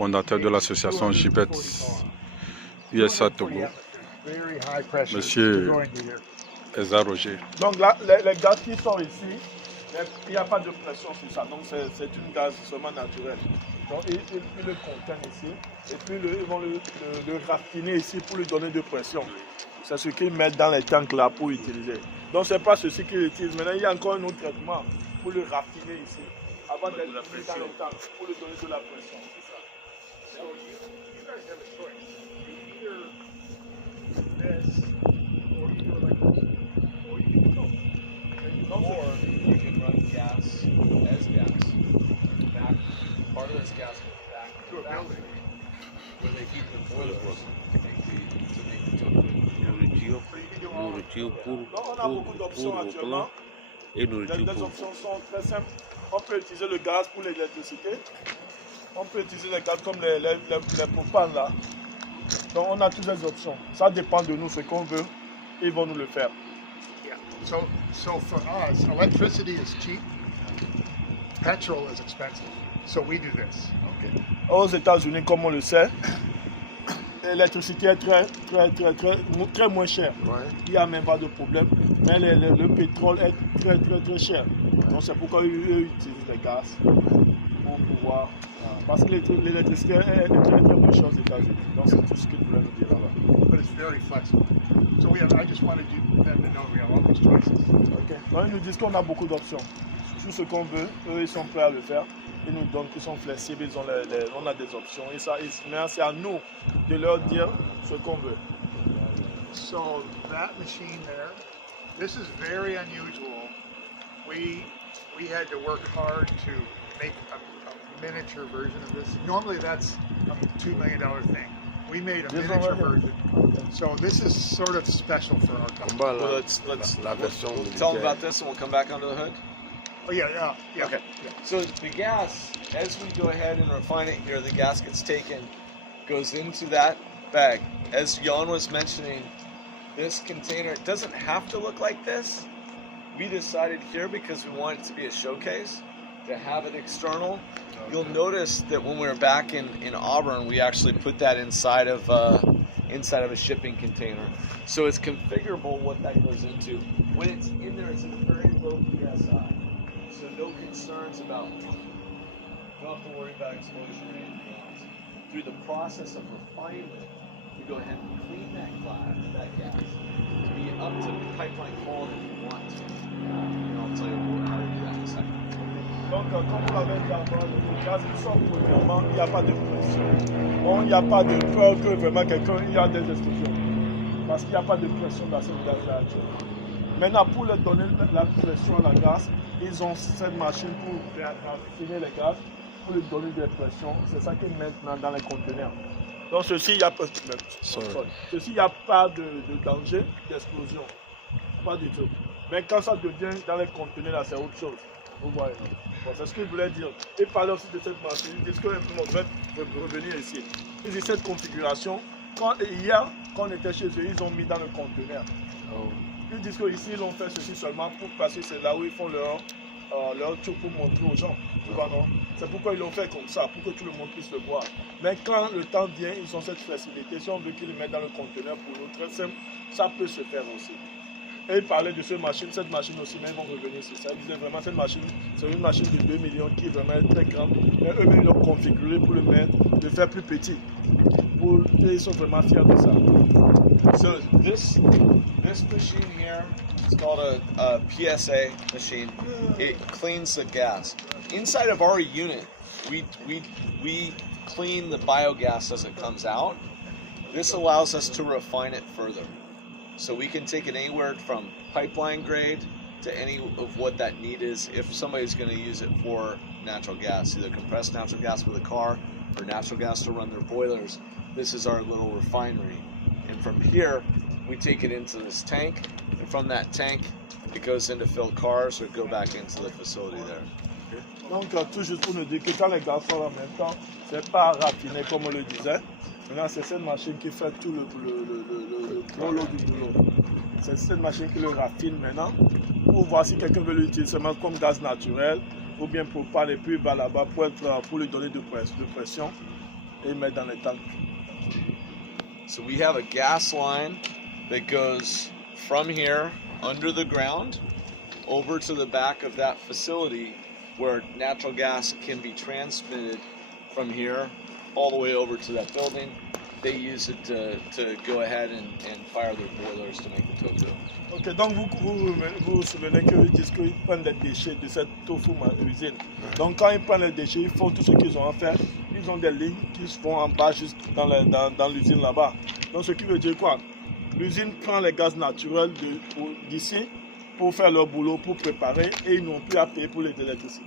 fondateur de l'association JPET USA Togo, Monsieur Eza Roger. Donc là, les gaz qui sont ici, il n'y a pas de pression sur ça. Donc c'est une gaz seulement naturelle. Donc ils le contiennent ici et puis ils vont le raffiner ici pour lui donner de pression. C'est ce qu'ils mettent dans les tanks là pour utiliser. Donc c'est pas ceci qu'ils utilisent. Maintenant il y a encore un autre traitement pour le raffiner ici avant d'être mis dans les tanks pour lui donner de la pression. So you guys have a choice. You either this, or you do electricity, or you can go. Or you can run gas as gas. Back, part of this gas goes back to a building where they keep the boilers to make the tofu. Nourriture Donc on a beaucoup d'options actuellement. Et Les options sont très simples. On peut utiliser le gaz pour l'électricité. On peut utiliser les gaz comme les propanes là. Donc on a toutes les options. Ça dépend de nous, ce qu'on veut. Ils vont nous le faire. Yeah. So for us, electricity is cheap. Petrol is expensive. So we do this. Okay. Aux États-Unis, comme on le sait, l'électricité est très moins chère. Right. Il n'y a même pas de problème. Mais le pétrole est très cher. Donc c'est pourquoi eux utilisent les gaz pour pouvoir. Parce que l'électricité est très moins chère aux États-Unis. Donc c'est tout ce que je voulais nous dire là-bas. But it's very flexible. So I just wanted them to know we have all these choices. Okay. Donc ils nous disent qu'on a beaucoup d'options. Tout ce qu'on veut, eux ils sont prêts à le faire. Ils nous donnent qu'ils sont flexibles, on a des options. Et ça, mais c'est à nous de leur dire ce qu'on veut. So that machine there, this is very unusual. We had to work hard to make a miniature version of this. Normally that's a $2 million thing. We made a miniature version. So this is sort of special for our company. Well, let's tell them about this and we'll come back onto the hood. Oh yeah. Okay. Yeah. So the gas, as we go ahead and refine it here, the gas gets taken, goes into that bag. As Jan was mentioning, this container, it doesn't have to look like this. We decided here, because we want it to be a showcase, to have it external. Okay. You'll notice that when we were back in Auburn, we actually put that inside of a shipping container. So it's configurable what that goes into. When it's in there, it's at a very low PSI. So no concerns about, don't have to worry about exposure or anything else. Through the process of refinement, we go ahead and clean that gas to be up to pipeline quality if you want to. And I'll tell you how to do that in a second. Donc, comme vous l'avez dit avant, le gaz, ils sont premièrement, il n'y a pas de pression. Bon, il n'y a pas de peur que vraiment il y a des explosions. Parce qu'il n'y a pas de pression dans cette gaz-là actuellement. Maintenant, pour leur donner la pression à la gaz, ils ont cette machine pour raffiner les gaz, pour lui donner des pressions. C'est ça qu'ils mettent maintenant dans les conteneurs. Donc, ceci, il n'y a pas de danger d'explosion. Pas du tout. Mais quand ça devient dans les conteneurs, là, c'est autre chose. Vous voyez. Bon, c'est ce que je voulais dire. Et parler aussi de cette machine. Ils disent qu'on va revenir ici. Ils disent cette configuration. Hier, quand on était chez eux, ils ont mis dans le conteneur. Oh. Ils disent qu'ici, ils l'ont fait ceci seulement parce que c'est là où ils font leur tour pour montrer aux gens. Tu vois, non? C'est pourquoi ils l'ont fait comme ça, pour que tout le monde puisse le voir. Mais quand le temps vient, ils ont cette flexibilité. Si on veut qu'ils le mettent dans le conteneur pour nous, très simple, ça peut se faire aussi. Et ils parlaient de cette machine aussi, mais ils vont revenir sur ça. Ils disaient vraiment, cette machine, c'est une machine de 2 millions qui est vraiment très grande. Mais eux, ils l'ont configuré pour le mettre, le faire plus petit. Et ils sont vraiment fiers de ça. So this machine here, it's called a PSA machine. It cleans the gas. Inside of our unit, we clean the biogas as it comes out. This allows us to refine it further. So we can take it anywhere from pipeline grade to any of what that need is if somebody's going to use it for natural gas, either compressed natural gas with a car or natural gas to run their boilers. This is our little refinery. And from here, we take it into this tank, and from that tank, it goes into fill cars or go back into the facility there. Donc, tout juste pour nous dire que quand les gaz sont en même temps, c'est pas raffiné comme on le disait. Maintenant, c'est cette machine qui fait tout le gros lot du boulot. C'est cette machine qui le raffine maintenant pour voir si quelqu'un veut l'utiliser seulement comme gaz naturel ou bien propane et puis il va là-bas pour lui donner de pression. et ils mettent dans les tanks. So we have a gas line that goes from here under the ground over to the back of that facility where natural gas can be transmitted from here all the way over to that building. They use it to go ahead and fire their boilers to make the tofu. Ok, donc vous souvenez qu'ils disent qu'ils prennent les déchets de cette tofu usine. Donc quand ils prennent les déchets, ils font tout ce qu'ils ont à faire. Ils ont des lignes qui se font en bas juste dans l'usine là-bas. Donc ce qui veut dire quoi? L'usine prend les gaz naturels d'ici pour faire leur boulot, pour préparer, et ils n'ont plus à payer pour l'électricité.